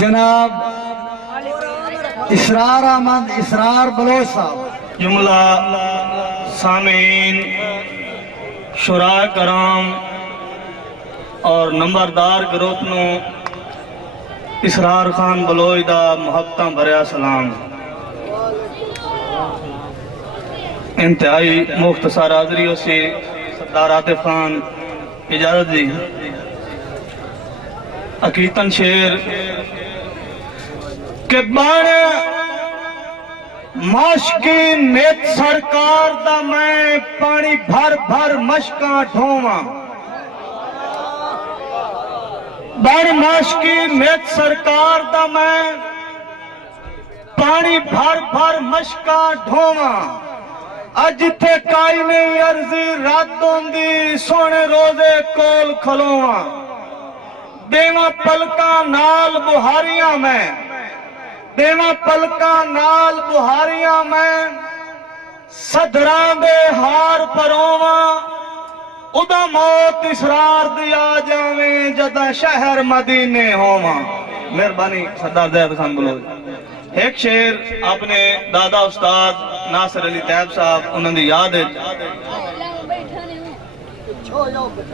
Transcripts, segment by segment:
جناب اسرار احمد اسرار بلوچ صاحب، جملہ سامعین، شراء کرام اور نمبردار گروپ نو اسرار خان بلوچ دا محبتاں بھریا سلام۔ انتہائی مختصر حاضری سے سردار عاطف خان اجازت دی۔ حقیقتاً شعر کہ بڑ مشکی نیت سرکار دا میں پانی بھر بھر مشکاں ڈھوواں، بڑ مشکی نیت سرکار دا میں پانی بھر بھر مشکاں ڈھوواں، اج تے کائی نہیں عرضی رات ہوندی سونے روزے کول کھلواں، دیواں پلکاں نال بہاریاں میں، دیواں پلکاں نال بہاریاں میں، صدراں دے ہار پروواں، ادا موت اسرار دیا جاویں جدہ شہر مدینے ہوواں۔ مہربانی سردار زید خان بلوچ۔ ایک شعر اپنے دادا استاد ناصر علی طیب صاحب انہوں نے یاد ہے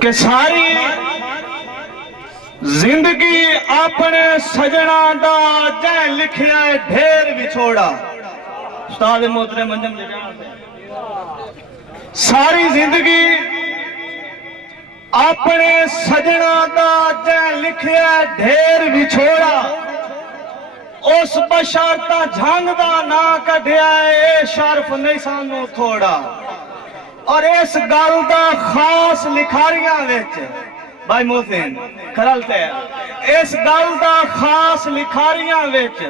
کہ ساری زندگی اپنے سجنا دا جائے لکھیا ہے ڈھیر بچھوڑا۔ استاد محترم منجم جان ساری زندگی اپنے سجنا دا جائے لکھیا ہے ڈھیر بچھوڑا، اس بشارتا جھنگ دا نا کڈیا اے شرف نہیں سانو تھوڑا، اور اس گل دا خاص لکھاریاں وچ بھائی محسن کھرلتے ہیں، اس گل دا خاص لکھاریاں وچ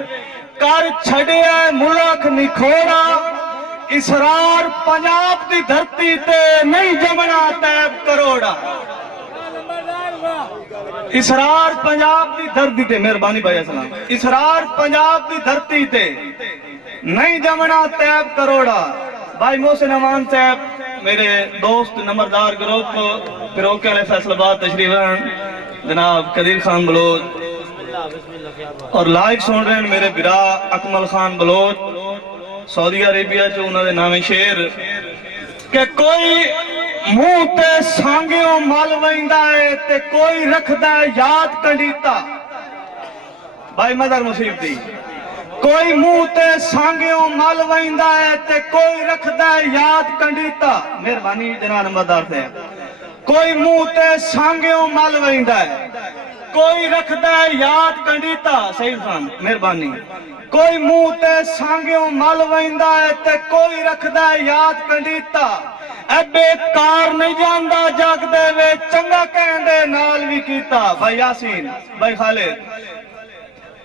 کر چھڑیا ملک نکھوڑا، اسرار پنجاب دی دھرتی تے نہیں جمنا طیب کروڑا، اسرار پنجاب دی دھرتی تے، مہربانی بھائی السلام، اسرار پنجاب دی دھرتی تے نہیں جمنا طیب کروڑا۔ بھائی محسن امان صاحب میرے دوست نمبردار گروپ پیروکے علیہ فیصل آباد تشریف ہیں، جناب قدیر خان بلوچ، اور لائق سن رہے ہیں میرے برا اکمل خان بلوچ سعودی عربیہ جو انہوں نے نام شعر کہ کوئی منہ تے سانگیوں مل ویندا ہے تے کوئی رکھدا ہے یاد کنڈیتا۔ بھائی مدر مصیب دی، کوئی منہ تے سانگیوں مل ویندا ہے تے کوئی رکھدا ہے یاد کنڈیتا۔ مہربانی جناب نمبردار سے، کوئی منہ تے سانگیوں مل ویندا ہے کوئی رکھدا ہے یاد کنڈیتا۔ سعید خان مہربانی، کوئی منہ تے سانگیوں مل ویندا ہے تے کوئی رکھدا ہے یاد کنڈیتا، اے بیکار نہیں جاندا جگ دے وے چنگا کہندے نال بھی کیتا۔ بھائی یاسین، بھائی خالد،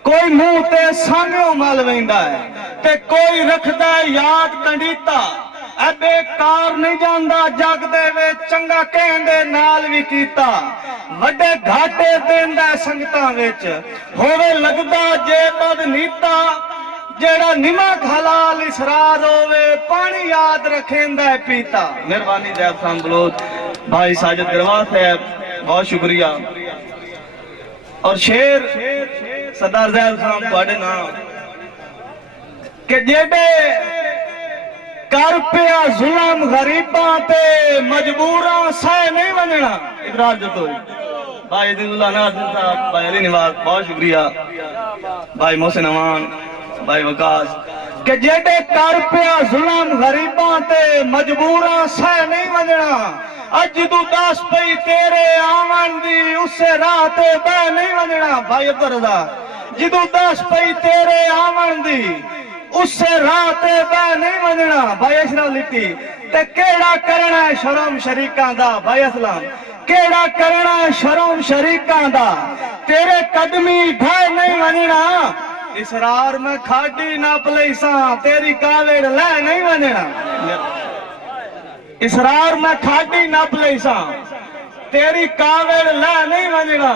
کوئی منہ تے سانگیوں مل ویندا ہے تے کوئی رکھدا ہے یاد کنڈیتا، اے بیکار نہیں جاندا جگ دے وے چنگا کہندے نال بھی کیتا، وڈے گھاٹے دیندا سنگتاں وچ ہووے لگدا جے بد نیتا، جیڑا نمک حلال اسرار ہووے پانی یاد رکھیندا ہے پیتا۔ مہربانی زید خان بلوچ، بھائی ساجد گروا صاحب بہت شکریہ۔ اور شعر سردار زید خان پڑھے نام کہ جیڑے کر پیا ظلم غریباں تے مجبوراں سہ نہیں ونجنا۔ اقرار جتو بھائی عزیز اللہ ناظر صاحب، بھائی علی نواز بہت شکریہ، بھائی محسن امان، بھائی وقاص کہ جیڑے کر پیا ظلم غریباں تے مجبوراں سہ نہیں ونجنا، اج جدو دس پئی تیرے آمن دی اسے راہ تے بہ نہیں ونجنا۔ بھائی عبدالرضا، جدو دس پئی تیرے آمن دی اسے راہ تے بہ نہیں ونجنا۔ بھائی اشرف لٹی، تے کیڑا کرنا ہے شرم شریکاں دا۔ بھائی اسلام، کیڑا کرنا ہے شرم شریکاں دا، تیرے قدمی ڈھائے نہیں ونجنا، اسرار میں کھاڑی ناپ لیساں تیری کاوڑ لے نہیں ونجنا۔ اسرار میں کھاڑی ناپ لیساں تیری کاوڑ لے نہیں ونجنا۔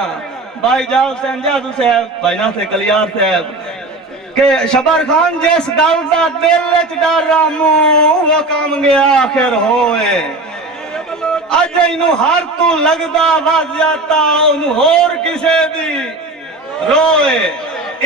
بھائی جاؤ حسین جادو صاحب، بھائی ناصر کلیار صاحب کہ شبر خان جس گل دا دل وچ ڈر رامو وہ کام گیا آخر ہوئے، اج اینو ہر تو لگدا وز جاتا انو ہور کسے دی روئے،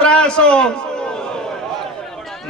300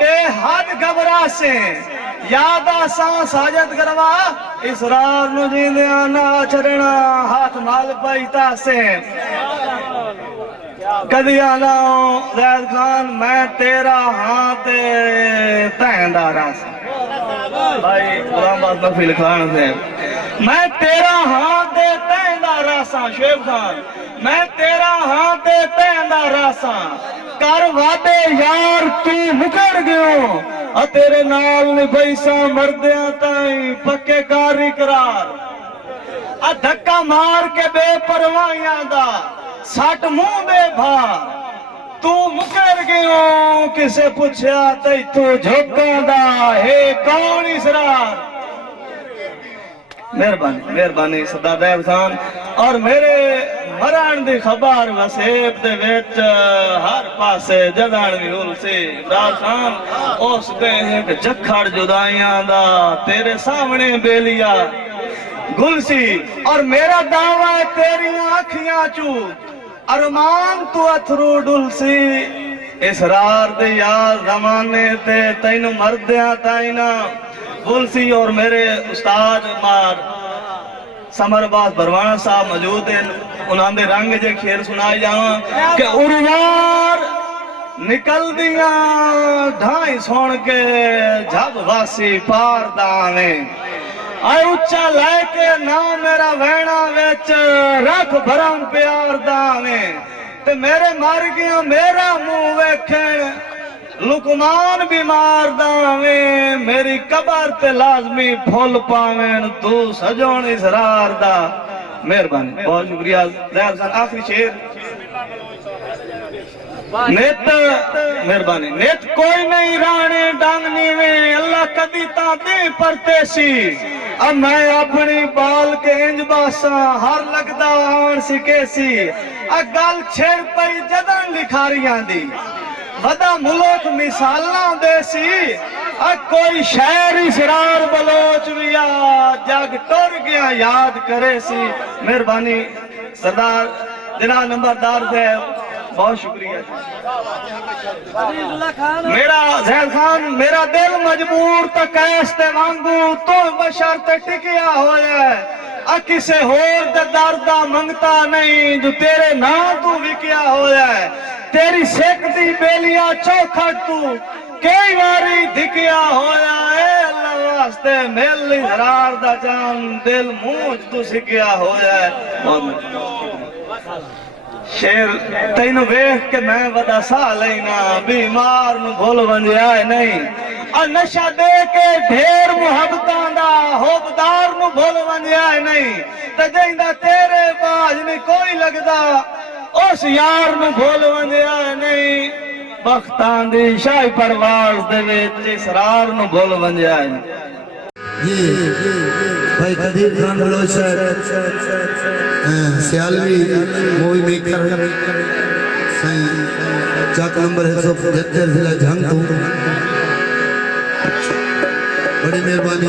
بے حد گھبرا سے یاد آساں ساجد کروا اسرار نو جیندیاں نہ چھڑنا ہاتھ مال پائیتا سے کدی آنا زید خان میں تیرا ہاں تے تیندا راس بھائی غلام آباد محفل خان سے میں تیرا ہاں تے تیندا راساں شعیب خان میں تیرا ہاں تے تیندا راساں کر وعدے یار تو مکر گیوں اور تیرے نال نبھائیساں مردیاں تائیں پکے کاری قرار دھکا مار کے بے پروائیاں دا ساٹھ منہ بے بھار تو مکر گیوں کسے پوچھیا تے تو جھوکاں دا ہے کون اسرار مہربانی سردار دیو خان اور میرے مران دی خبر وسیب دے وچ ہر پاسے جدان بھی ہول سے عمران خان اس دے ایک جکھڑ جدائیاں دا تیرے سامنے بیلیا گل سی اور میرا دعویٰ ہے تیری آنکھیاں چو ارمان تو اتھرو ڈل سی اسرار دے یار زمانے تے تینو مردیاں تائینا گل سی اور میرے استاد مار سمر باز بروانہ صاحب موجود ہیں انہاں دے رنگ جے کھیل سنائی جاؤں کہ اروار نکل دیاں ڈھائی سون کے جھب واسی پار داویں آئے اچھا لائے کے نام میرا وینا ویچ رکھ بھرم پیار داویں تے میرے مر گیا میرا منہ ویکھیں لکمان بیمار داویں میری قبر تے لازمی پھول پاویں تو سجون اسرار دا مہربانی بہت شکریہ زہر خان آخری شیر نیت مہربانی نیت کوئی نہیں رانے ڈانگنی میں اللہ کدی تا دے پرتے سی اب میں اپنی بال کے انج باساں ہر لگدا آن سکے سی گل چھڑ پئی جدن لکھاریاں دی ودا ملک مثالاں دے سی کوئی شہر اسرار بلوچ ویا جگ ٹر گیا یاد کرے سی مہربانی سردار جناب نمبردار سے بہت شکریہ میرا زید خان میرا دل مجبور تک ایستے مانگو تو بشر تے ٹکیا ہویا ہے کسے ہور دے دردہ منگتا نہیں جو تیرے نا تو وکیا ہویا ہے تیری سیک دی بیلیاں چوکھٹ تو کئی باری دھکیا ہویا ہے اللہ واسطے میلی حرار دا جان دل موج تو سکیا ہویا ہے شیر تینو بیخ کہ میں ودا سا لینا بیمار نو بھول ونجائے نہیں نشہ دے کے ڈھیر محبتاں دا ہوبدار نو بھول ونجائے نہیں تجیندہ تیرے باج نہیں کوئی لگدا اس یار نو بھول ونجائے نہیں بختان دی شاہی پرواز دے ویچ اسرار نو بھول ونجائے نہیں بھائی قدیر خان بلوچ سیالوی مووی میکر چاک نمبر ہے 175 ضلع جھنگ تو بڑی مہربانی